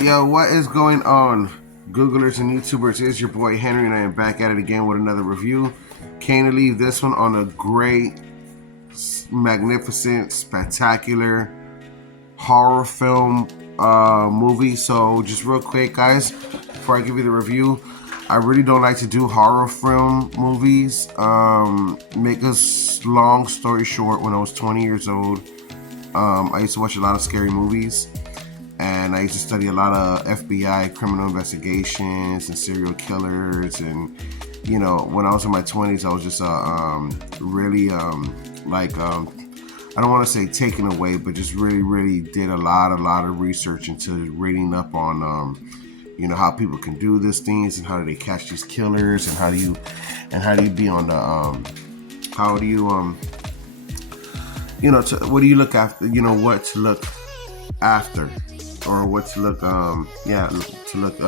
Yo, what is going on, Googlers and YouTubers? It's your boy Henry, and I am back at it again with another review. Can't leave this one on a great, magnificent, spectacular horror film movie. So, just real quick, guys, before I give you the review, I really don't like to do horror film movies. Make a long story short, when I was 20 years old, I used to watch a lot of scary movies. And I used to study a lot of FBI criminal investigations and serial killers. And, you know, when I was in my 20s, I was just really, I don't want to say taken away, but just really did a lot of research into reading up on, how people can do these things and how do they catch these killers and how do you be on the, what do you look after, what to look after. Or what to look, to look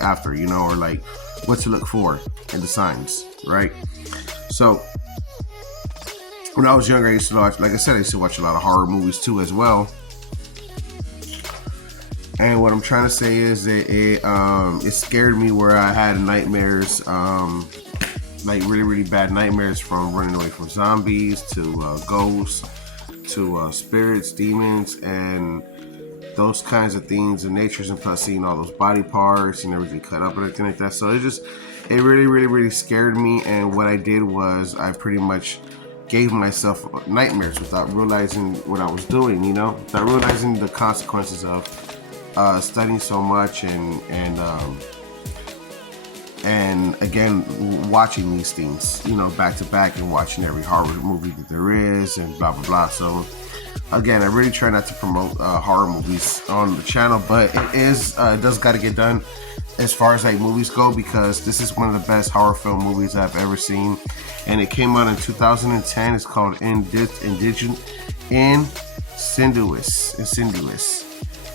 after, or like what to look for in the signs, right? So when I was younger, I used to watch, like I said, I used to watch a lot of horror movies too as well. And what I'm trying to say is that it scared me where I had nightmares, like really bad nightmares, from running away from zombies to ghosts to spirits, demons, and those kinds of things in natures, and plus seeing all those body parts and everything cut up and everything like that. So it really scared me. And what I did was I pretty much gave myself nightmares without realizing what I was doing, without realizing the consequences of studying so much and again watching these things, back to back, and watching every horror movie that there is and blah blah blah. So again, I really try not to promote horror movies on the channel, but it does got to get done as far as like movies go, because this is one of the best horror film movies I've ever seen, and it came out in 2010. It's called Insidious.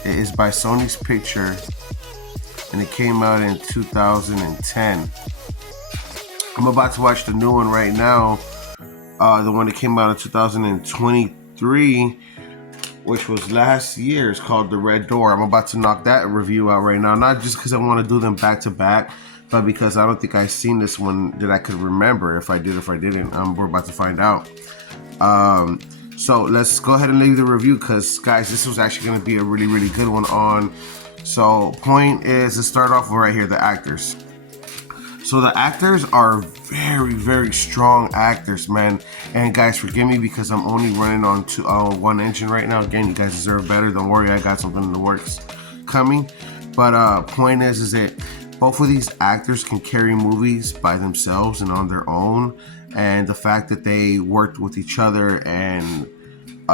It is by Sony's Picture, and it came out in 2010. I'm about to watch the new one right now, the one that came out in 2023, which was last year. It's called The Red Door. I'm about to knock that review out right now, not just because I want to do them back to back, but because I don't think I've seen this one that I could remember. If I did, if I didn't, we're about to find out. So let's go ahead and leave the review, because guys, this was actually going to be a really good one on. So point is, to start off with right here, the actors. So the actors are very strong actors, man. And guys, forgive me because I'm only running on one engine right now. Again, you guys deserve better. Don't worry, I got something in the works coming. But point is that both of these actors can carry movies by themselves and on their own. And the fact that they worked with each other and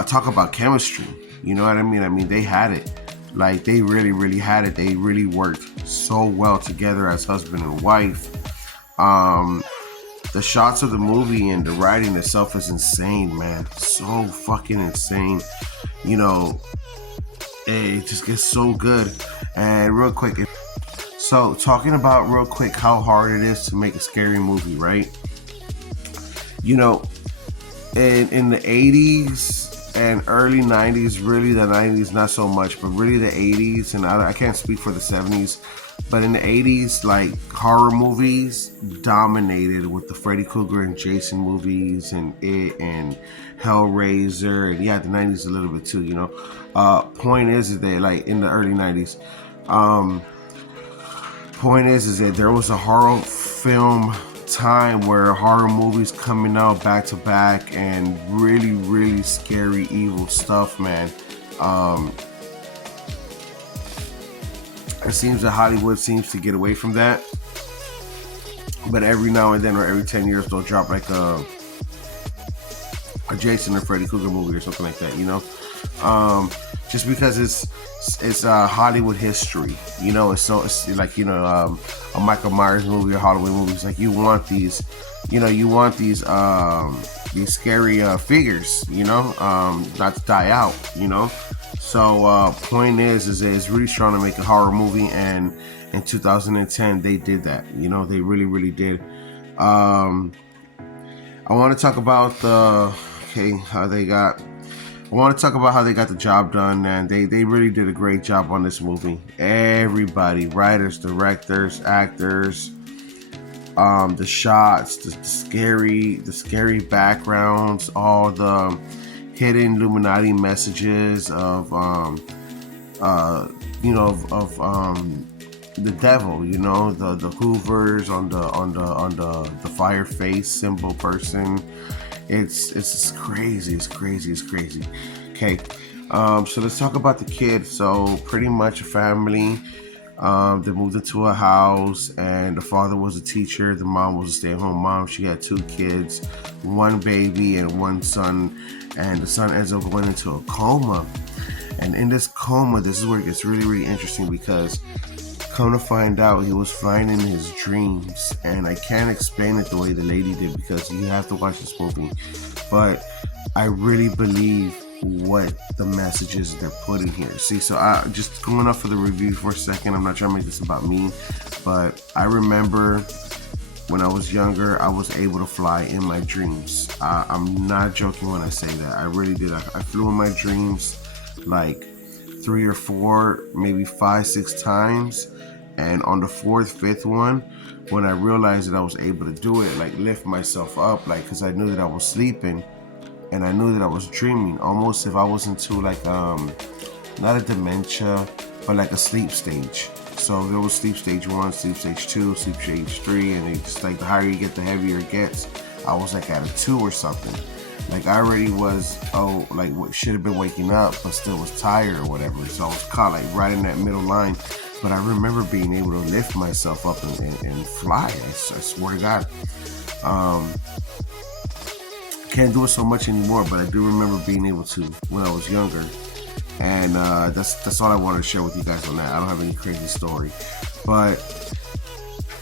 talk about chemistry, you know what I mean? I mean, they had it. Like, they really had it. They really worked so well together as husband and wife. The shots of the movie and the writing itself is insane, man. So fucking insane. It just gets so good. And real quick, so talking about real quick how hard it is to make a scary movie, right? In the 80s and early 90s, really the 90s not so much, but really the 80s, and I can't speak for the 70s, but in the 80s, like, horror movies dominated with the Freddy Krueger and Jason movies and It and Hellraiser, and the 90s a little bit too, point is that, like, in the early 90s, point is that there was a horror film time where horror movies coming out back to back and really scary, evil stuff, man. It seems that Hollywood seems to get away from that, but every now and then, or every 10 years, they'll drop like a Jason or Freddy Krueger movie or something like that, just because it's Hollywood history, it's like, a Michael Myers movie or Halloween movies. Like, you want these scary figures, not to die out, So point is that it's really strong to make a horror movie, and in 2010 they did that. They really did. I want to talk about how they got I want to talk about how they got the job done, and they really did a great job on this movie. Everybody, writers, directors, actors, the shots, the scary backgrounds, all the hidden Illuminati messages of the devil, the Hoovers on the fire face symbol person. It's crazy. It's crazy. Okay, so let's talk about the kids. So pretty much a family. They moved into a house, and the father was a teacher. The mom was a stay-at-home mom. She had 2 kids, 1 baby and 1 son, and the son ends up going into a coma. And in this coma, this is where it gets really interesting, because come to find out, he was flying in his dreams, and I can't explain it the way the lady did, because you have to watch this movie. But I really believe what the messages they're putting here. See, so I just going off of the review for a second. I'm not trying to make this about me, but I remember when I was younger, I was able to fly in my dreams. I'm not joking when I say that. I really did. I flew in my dreams like 3 or 4, maybe 5, 6 times. And on the 4th, 5th one, when I realized that I was able to do it, like lift myself up, like, because I knew that I was sleeping and I knew that I was dreaming, almost if I was into like not a dementia, but like a sleep stage. So there was sleep stage 1, sleep stage 2, sleep stage 3, and it's just like the higher you get, the heavier it gets. I was like at a 2 or something. Like I already was, should have been waking up, but still was tired or whatever. So I was caught like right in that middle line. But I remember being able to lift myself up and fly. I swear to God. Can't do it so much anymore, but I do remember being able to when I was younger. And that's all I wanted to share with you guys on that. I don't have any crazy story, but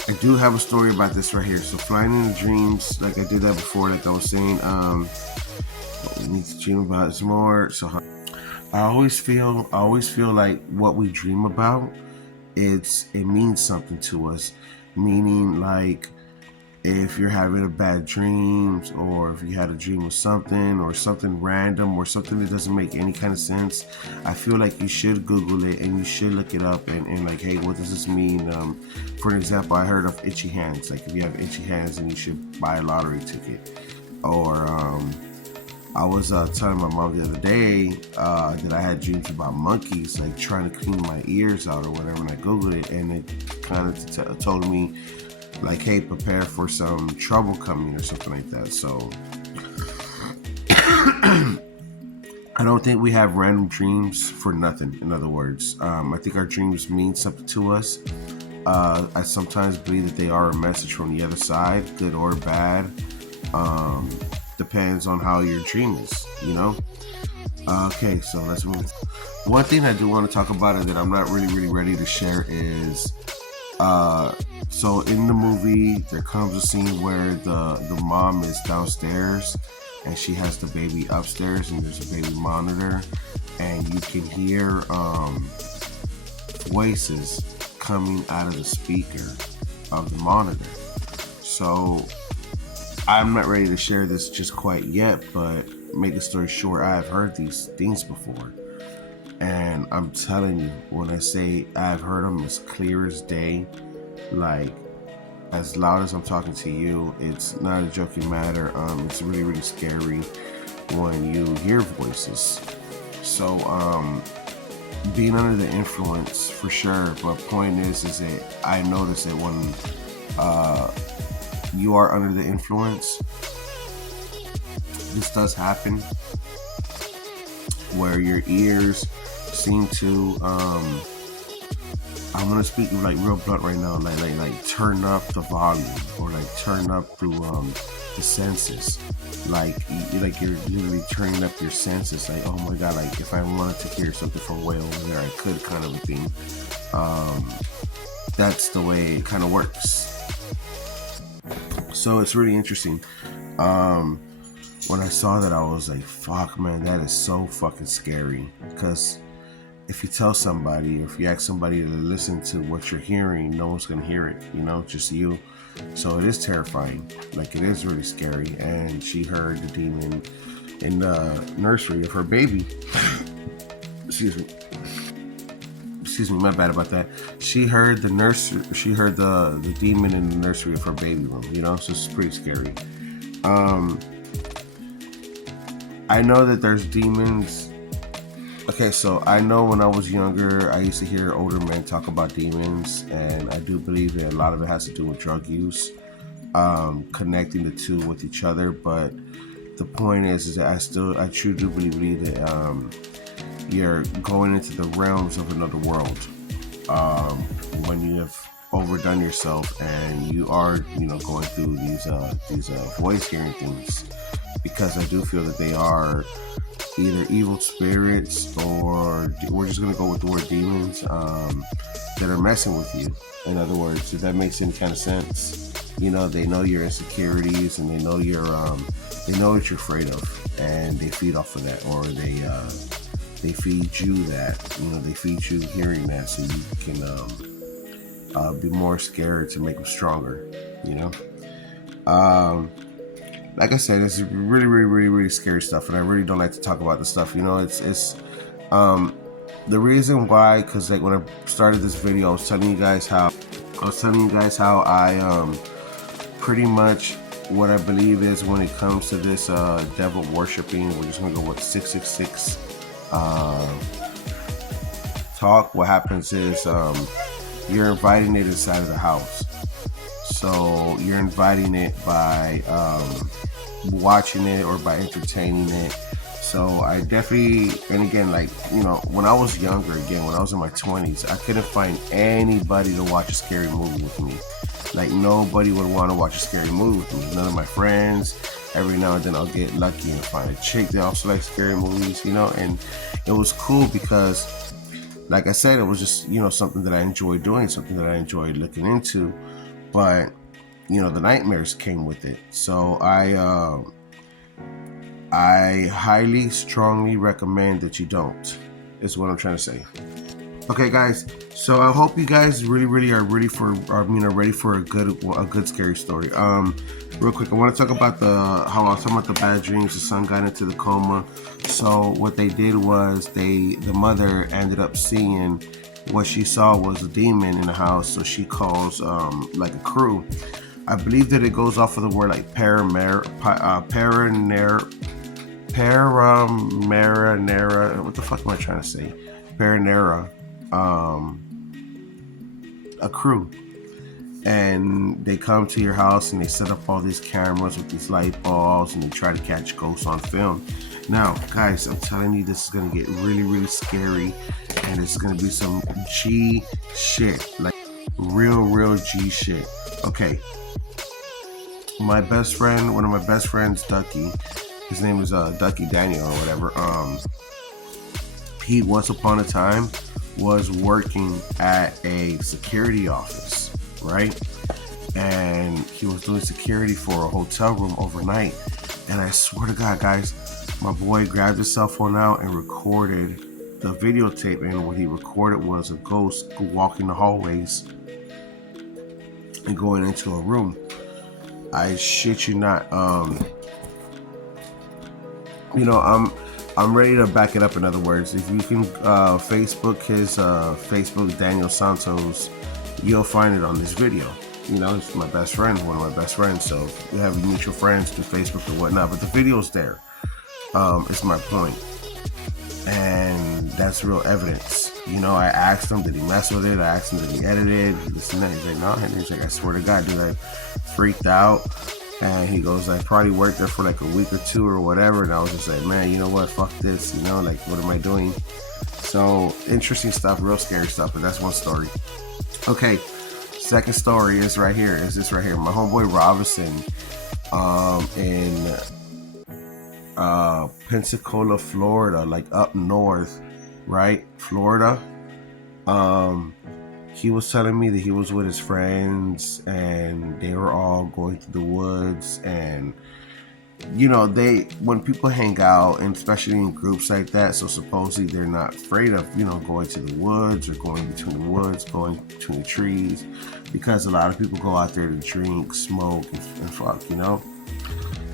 I do have a story about this right here. So flying in the dreams, like I did that before, like I was saying, we need to dream about it more. So I always feel like what we dream about, it means something to us. Meaning, like, if you're having a bad dreams, or if you had a dream of something, or something random, or something that doesn't make any kind of sense, I feel like you should Google it and you should look it up and like, hey, what does this mean? For example, I heard of itchy hands. Like if you have itchy hands, then you should buy a lottery ticket. Or I was telling my mom the other day that I had dreams about monkeys, like trying to clean my ears out or whatever, and I Googled it, and it kind of told me, like, hey, prepare for some trouble coming or something like that. So I don't think we have random dreams for nothing. In other words, I think our dreams mean something to us. I sometimes believe that they are a message from the other side, good or bad. Depends on how your dream is, Okay, so let's move. One thing I do want to talk about, and that I'm not really ready to share, is so in the movie there comes a scene where the mom is downstairs and she has the baby upstairs, and there's a baby monitor, and you can hear voices coming out of the speaker of the monitor. So I'm not ready to share this just quite yet, but make a story short, I've heard these things before. And I'm telling you, when I say I've heard them as clear as day, like as loud as I'm talking to you, it's not a joking matter. It's really scary when you hear voices. So being under the influence for sure, but point is that I notice that when you are under the influence, this does happen, where your ears seem to I'm gonna speak like real blunt right now, like turn up the volume, or like turn up through the senses, like you're literally turning up your senses, like, oh my god, like if I wanted to hear something from way over there, I could, kind of a thing. That's the way it kind of works. So it's really interesting. When I saw that, I was like, fuck, man, that is so fucking scary. Because if you tell somebody, or if you ask somebody to listen to what you're hearing, no one's gonna hear it, just you. So it is terrifying. Like, it is really scary. And she heard the demon in the nursery of her baby. Excuse me. Excuse me, my bad about that. She heard the demon in the nursery of her baby room, you know, so it's pretty scary. I know that there's demons. Okay, so I know when I was younger, I used to hear older men talk about demons, and I do believe that a lot of it has to do with drug use, connecting the two with each other. But the point is that I truly do believe that you're going into the realms of another world when you have overdone yourself and you are, you know, going through these voice hearing things, because I do feel that they are either evil spirits, or we're just gonna go with the word demons, that are messing with you. In other words, if that makes any kind of sense, you know, they know your insecurities and they know they know what you're afraid of, and they feed off of that, or they feed you that, you know, they feed you hearing that, so you can be more scared to make them stronger, you know. Like I said, it's really, really, really, really scary stuff, and I really don't like to talk about this stuff. You know, it's the reason why, because like when I started this video, I was telling you guys how I pretty much what I believe is when it comes to this devil worshiping, we're just gonna go with 666 talk. What happens is you're inviting it inside of the house. So you're inviting it by watching it or by entertaining it. So I definitely, and again, like, you know, when I was younger, again, when I was in my 20s, I couldn't find anybody to watch a scary movie with me. Like, nobody would want to watch a scary movie with me. None of my friends. Every now and then I'll get lucky and find a chick that also likes scary movies, you know, and it was cool because, like I said, it was just, you know, something that I enjoyed doing, something that I enjoyed looking into. But, you know, the nightmares came with it. So I highly, strongly recommend that you don't, is what I'm trying to say. Okay, guys. So I hope you guys really are ready for a good scary story. Real quick, I want to talk about how I was talking about the bad dreams. The son got into the coma. So what they did was the mother ended up seeing what she saw was a demon in the house. So she calls like a crew. I believe that it goes off of the word like paramera, what the fuck am I trying to say? Paranera, a crew. And they come to your house and they set up all these cameras with these light bulbs and they try to catch ghosts on film. Now, guys, I'm telling you, this is going to get really, really scary, and it's going to be some G shit, like real G shit. Okay. My best friend, one of my best friends, Ducky, his name is Ducky Daniel or whatever. He once upon a time was working at a security office, right? And he was doing security for a hotel room overnight. And I swear to God, guys, my boy grabbed his cell phone out and recorded the videotape. And what he recorded was a ghost walking the hallways and going into a room. I shit you not. You know, I'm ready to back it up. In other words, if you can Facebook his Facebook Daniel Santos, you'll find it on this video. You know, it's my best friend, one of my best friends. So you have mutual friends through Facebook and whatnot, but the video's there. It's my point, and that's real evidence. You know, I asked him, did he mess with it? I asked him, did he edit it? This and that. He's like, no. And he's like, I swear to God, dude, I freaked out. And he goes, I probably worked there for like a week or two or whatever. And I was just like, man, you know what? Fuck this. You know, like, what am I doing? So interesting stuff, real scary stuff. But that's one story. Okay. Second story is right here. Is this right here? My homeboy Robinson, in Pensacola, Florida, like up north, right? Florida. He was telling me that he was with his friends and they were all going through the woods, and you know, when people hang out, and especially in groups like that, so supposedly they're not afraid of, you know, going to the woods or going between the woods, going between the trees, because a lot of people go out there to drink, smoke, and fuck, you know.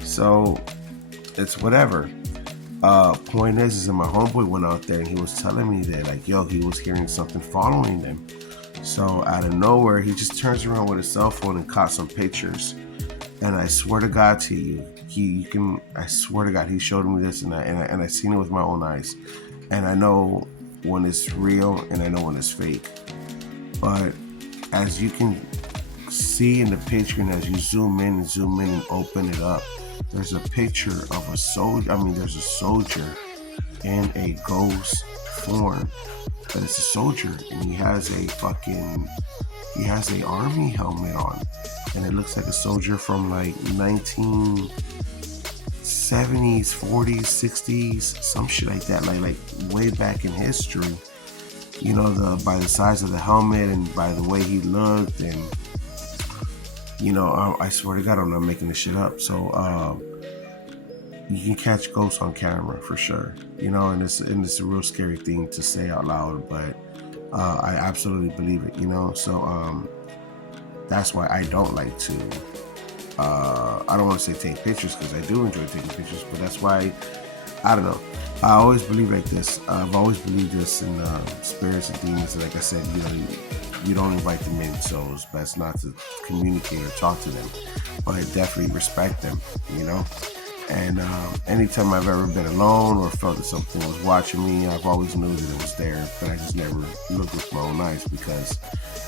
So it's whatever. Point is that my homeboy went out there and he was telling me that, like, yo, he was hearing something following them. So out of nowhere, he just turns around with his cell phone and caught some pictures. And I swear to God to you, I swear to God, he showed me this, and I seen it with my own eyes. And I know when it's real and I know when it's fake. But as you can see in the picture, and as you zoom in and open it up, there's a picture of a soldier. I mean, there's a soldier in a ghost form, but it's a soldier, and he has a army helmet on, and it looks like a soldier from like 1970s, 40s, 60s, some shit like that, like way back in history. You know, by the size of the helmet and by the way he looked, and you know, I swear to God, I'm not making this shit up. So you can catch ghosts on camera for sure. You know, and it's a real scary thing to say out loud, but I absolutely believe it. You know, so that's why I don't like to. I don't want to say take pictures, because I do enjoy taking pictures, but that's why I don't know. I always believe like this. I've always believed this in spirits and demons. Like I said, you know, you don't invite them in, so it's best not to communicate or talk to them. But I definitely respect them, you know. And anytime I've ever been alone or felt that something was watching me, I've always knew that it was there, but I just never looked with my own eyes, because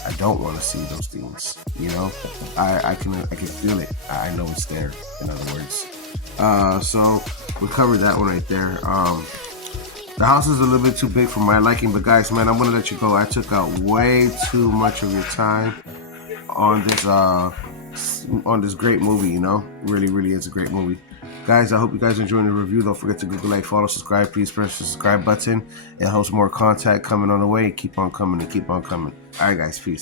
I don't want to see those things. You know, I can feel it. I know it's there. In other words. So we covered that one right there. The house is a little bit too big for my liking, but guys, man, I'm gonna let you go. I took out way too much of your time on this great movie. You know, really is a great movie. Guys, I hope you guys enjoying the review. Don't forget to Google, like, follow, subscribe. Please press the subscribe button. It helps more content coming on the way. Keep on coming and keep on coming. All right, guys, peace.